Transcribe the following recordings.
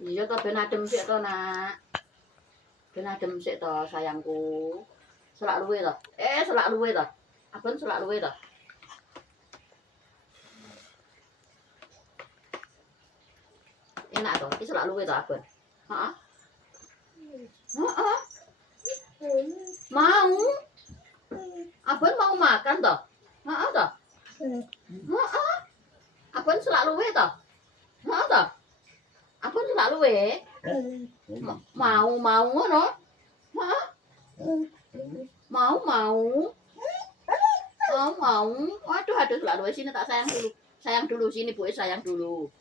Iya toh ben adem sik to, Nak. Ben adem sik to, sayangku. Selak luwe to. Selak luwe to. Abon selak luwe to. Enak to, iki selak luwe to, Abon. Heeh. Heeh. Mau? Abon mau makan to? Heeh to. Heeh. Abon selak luwe to? Heeh to. Abon selak luwe. Mau ngono? Heeh. Mau. Mau. Aduh selak luwe sini tak sayang dulu. Sayang dulu sini Bu, sayang dulu.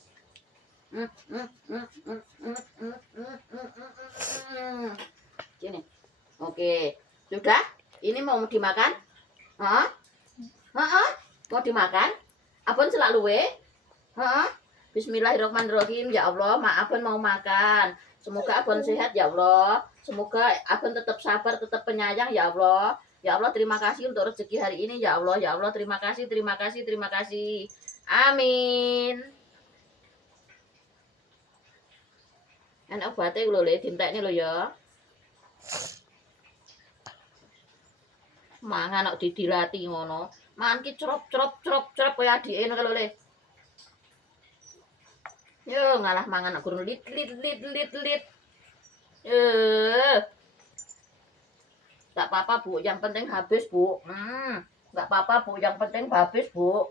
Sini. Oke. Sudah? Ini mau dimakan? Hah? Heeh. Mau dimakan? Abon selak luwe? Heeh. Bismillahirrahmanirrahim. Ya Allah, Abon mau makan. Semoga Abon sehat ya Allah. Semoga Abon tetap sabar, tetap penyayang ya Allah. Ya Allah, terima kasih untuk rezeki hari ini ya Allah. Ya Allah, terima kasih. Amin. Enak obatnya lho le, dintekne lho ya. Mangan kok didilati ngono. Mangan ki crop kaya adike ngono lho le. Yo ngalah mangan kok gurung lit. Enggak apa-apa, Bu. Yang penting habis, Bu. Enggak apa-apa, Bu. Yang penting habis, Bu.